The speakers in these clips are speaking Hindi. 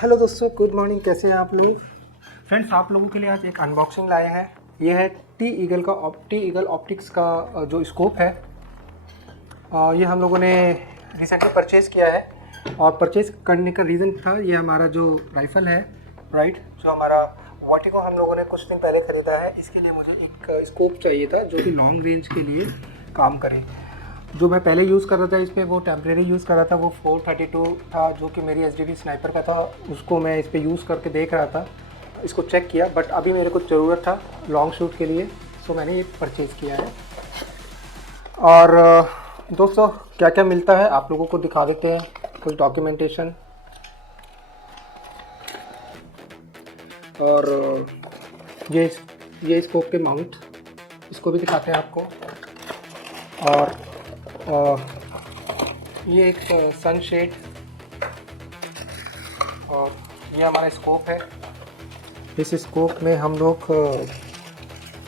हेलो दोस्तों, गुड मॉर्निंग। कैसे हैं आप लोग? फ्रेंड्स, आप लोगों के लिए आज एक अनबॉक्सिंग लाए हैं। ये है टी ईगल ऑप्टिक्स का जो स्कोप है। ये हम लोगों ने रिसेंटली परचेज़ किया है और परचेज़ करने का रीज़न था ये हमारा जो राइफ़ल है, राइट, जो हमारा वर्टिगो हम लोगों ने कुछ दिन पहले ख़रीदा है। इसके लिए मुझे एक स्कोप चाहिए था जो कि लॉन्ग रेंज के लिए काम करे। जो मैं पहले यूज़ कर रहा था इस पर, वो टेम्प्रेरी यूज़ कर रहा था, वो 432 था जो कि मेरी एचडीडी स्नाइपर का था। उसको मैं इस पर यूज़ करके देख रहा था, इसको चेक किया, बट अभी मेरे को ज़रूरत था लॉन्ग शूट के लिए, सो मैंने ये परचेज़ किया है। और दोस्तों, क्या क्या मिलता है आप लोगों को दिखा देते हैं, कुछ डॉक्यूमेंटेशन। और ये स्कोप के माउंट, इसको भी दिखाते हैं आपको। और ये एक सनशेड, और ये हमारा स्कोप है। इस स्कोप में हम लोग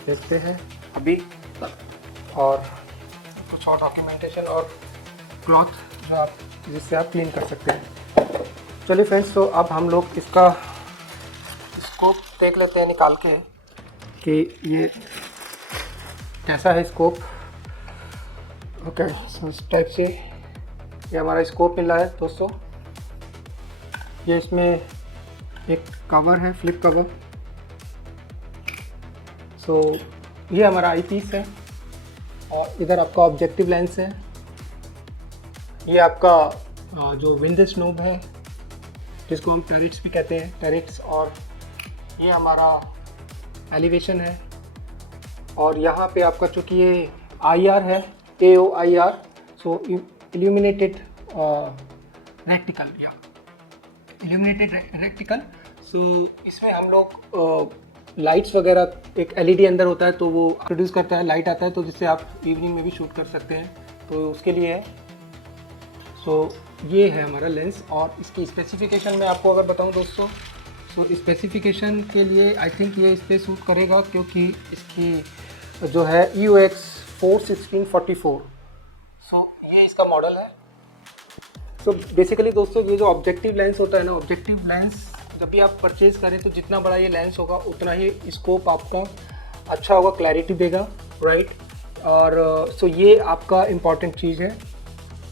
देखते हैं अभी, और कुछ और डॉक्यूमेंटेशन और क्लॉथ जो आप जिससे आप क्लीन कर सकते हैं। चलिए फ्रेंड्स, तो अब हम लोग इसका स्कोप देख लेते हैं निकाल के कि ये कैसा है स्कोप। ओके, सो इस टाइप से ये हमारा स्कोप मिला है दोस्तों। ये इसमें एक कवर है, फ्लिप कवर। सो ये हमारा आई पीस है, और इधर आपका ऑब्जेक्टिव लेंस है। ये आपका जो विंड स्नोब है, जिसको हम टर्रेट्स भी कहते हैं, टर्रेट्स। और ये हमारा एलिवेशन है। और यहाँ पे आपका चूँकि ये IR है, AOIR, सो इल्यूमिनेटेड रेक्टिकल, या इल्यूमिनेटेड रेक्टिकल। सो इसमें हम लोग लाइट्स वगैरह, एक LED अंदर होता है तो वो प्रोड्यूस करता है, लाइट आता है, तो जिससे आप इवनिंग में भी शूट कर सकते हैं, तो उसके लिए है। सो ये है हमारा लेंस। और इसकी स्पेसिफिकेशन मैं आपको अगर बताऊं दोस्तों, सो स्पेसिफिकेशन के लिए आई थिंक ये इस पर सूट करेगा, क्योंकि इसकी जो है EOX 41644, सो ये इसका मॉडल है। सो बेसिकली दोस्तों, ये जो ऑब्जेक्टिव लेंस होता है ना, ऑब्जेक्टिव लेंस जब भी आप परचेज़ करें तो जितना बड़ा ये लेंस होगा उतना ही स्कोप आपका अच्छा होगा, क्लैरिटी देगा, राइट। और सो ये आपका इम्पॉर्टेंट चीज़ है।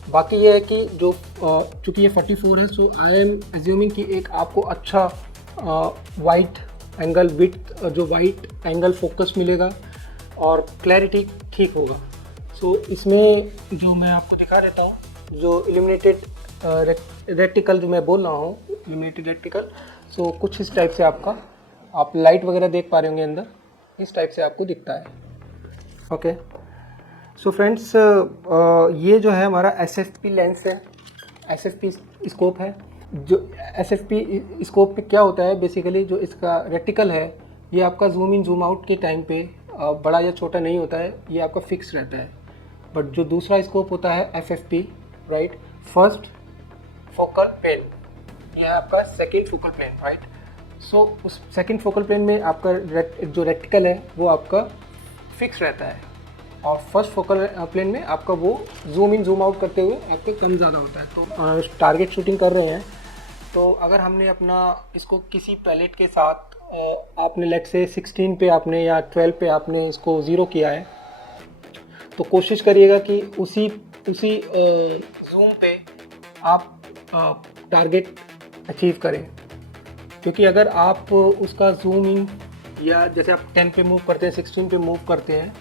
बाकी ये है कि जो चूँकि ये 44 है, सो आई एम एज्यूमिंग कि एक आपको अच्छा वाइट एंगल विड्थ, जो वाइट एंगल फोकस मिलेगा और क्लैरिटी ठीक होगा। सो इसमें जो मैं आपको दिखा देता हूँ, जो इल्यूमिनेटेड रेक्टिकल जो मैं बोल रहा हूँ, इल्यूमिनेटेड रेक्टिकल, सो कुछ इस टाइप से आपका, आप लाइट वगैरह देख पा रहे होंगे अंदर, इस टाइप से आपको दिखता है। ओके, सो फ्रेंड्स, ये जो है हमारा SFP लेंस है, SFP स्कोप है। जो SFP स्कोप पे क्या होता है बेसिकली, जो इसका रेक्टिकल है, ये आपका जूम इन जूम आउट के टाइम पे बड़ा या छोटा नहीं होता है, ये आपका फिक्स रहता है। बट जो दूसरा स्कोप होता है FFP, right, first focal plane, ये है आपका second focal plane, right. So उस सेकेंड फोकल प्लेन में आपका जो रेक्टिकल है वो आपका फिक्स रहता है, और फर्स्ट फोकल प्लेन में आपका वो जूम इन जूम आउट करते हुए आपको कम ज़्यादा होता है। तो टारगेट शूटिंग कर रहे हैं, तो अगर हमने अपना इसको किसी पैलेट के साथ आपने लेट से 16 पे आपने या 12 पे आपने इसको ज़ीरो किया है, तो कोशिश करिएगा कि उसी जूम पे आप टारगेट अचीव करें। क्योंकि अगर आप उसका जूम इन, या जैसे आप 10 पे मूव करते हैं, 16 पे मूव करते हैं,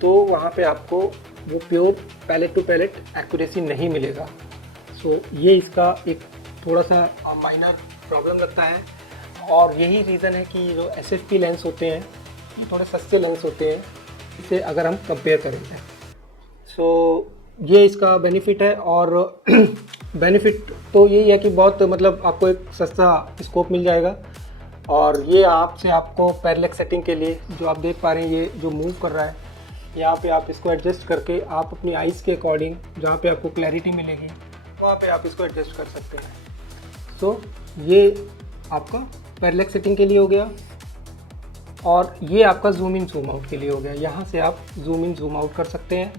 तो वहाँ पे आपको वो pure pellet to pellet accuracy नहीं मिलेगा। सो ये इसका एक थोड़ा सा माइनर प्रॉब्लम लगता है, और यही रीज़न है कि जो SFP लेंस होते हैं ये थोड़े सस्ते लेंस होते हैं इसे अगर हम कंपेयर करेंगे। सो ये इसका बेनिफिट है। और बेनिफिट तो यही है कि बहुत मतलब आपको एक सस्ता स्कोप मिल जाएगा, और ये आपसे आपको पैरेलक्स सेटिंग के लिए, जो आप देख पा रहे हैं ये जो मूव कर रहा है, यहाँ पे आप इसको एडजस्ट करके आप अपनी आइज़ के अकॉर्डिंग जहाँ पे आपको क्लैरिटी मिलेगी वहाँ पे आप इसको एडजस्ट कर सकते हैं। सो ये आपका पैरेलक्स सेटिंग के लिए हो गया, और ये आपका जूम इन जूम आउट के लिए हो गया। यहाँ से आप जूम इन जूम आउट कर सकते हैं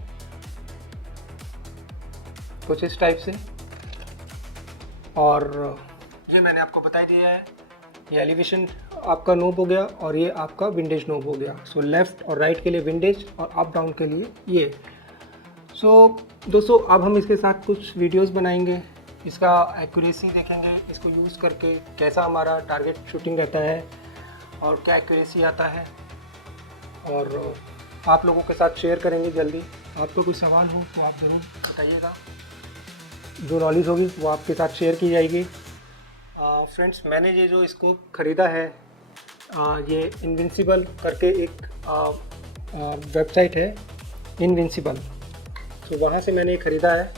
कुछ इस टाइप से। और ये मैंने आपको बता दिया है। ये एलिवेशन आपका नोब हो गया और ये आपका विंडेज नोब हो गया। सो लेफ़्ट और राइट के लिए विंडेज और अप डाउन के लिए ये। सो दोस्तों अब हम इसके साथ कुछ वीडियोस बनाएंगे, इसका एक्यूरेसी देखेंगे, इसको यूज़ करके कैसा हमारा टारगेट शूटिंग रहता है और क्या एक्यूरेसी आता है, और आप लोगों के साथ शेयर करेंगे जल्दी। आपको कोई सवाल हो तो आप ज़रूर बताइएगा, जो नॉलेज होगी वो आपके साथ शेयर की जाएगी। फ्रेंड्स, मैंने ये जो स्कोप ख़रीदा है, ये इनविंसिबल करके एक वेबसाइट है, इनविंसिबल, तो वहाँ से मैंने ख़रीदा है।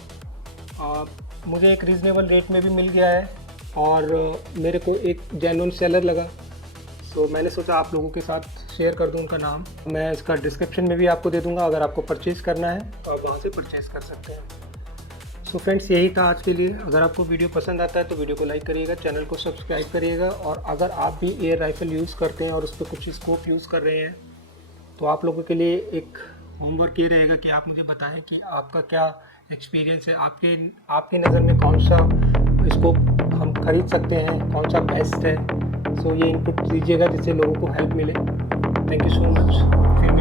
मुझे एक रीज़नेबल रेट में भी मिल गया है और मेरे को एक जेन्युइन सेलर लगा। सो मैंने सोचा आप लोगों के साथ शेयर कर दूं उनका नाम। मैं इसका डिस्क्रिप्शन में भी आपको दे दूंगा, अगर आपको परचेज़ करना है तो आप वहाँ से परचेज़ कर सकते हैं। सो फ्रेंड्स, यही था आज के लिए। अगर आपको वीडियो पसंद आता है तो वीडियो को लाइक करिएगा, चैनल को सब्सक्राइब करिएगा, और अगर आप भी एयर राइफ़ल यूज़ करते हैं और उस पर कुछ स्कोप यूज़ कर रहे हैं तो आप लोगों के लिए एक होमवर्क ये रहेगा कि आप मुझे बताएं कि आपका क्या एक्सपीरियंस है, आपकी नज़र में कौन सा स्कोप हम खरीद सकते हैं, कौन सा बेस्ट है। सो ये इनपुट दीजिएगा जिससे लोगों को हेल्प मिले। Thank you so much. फिर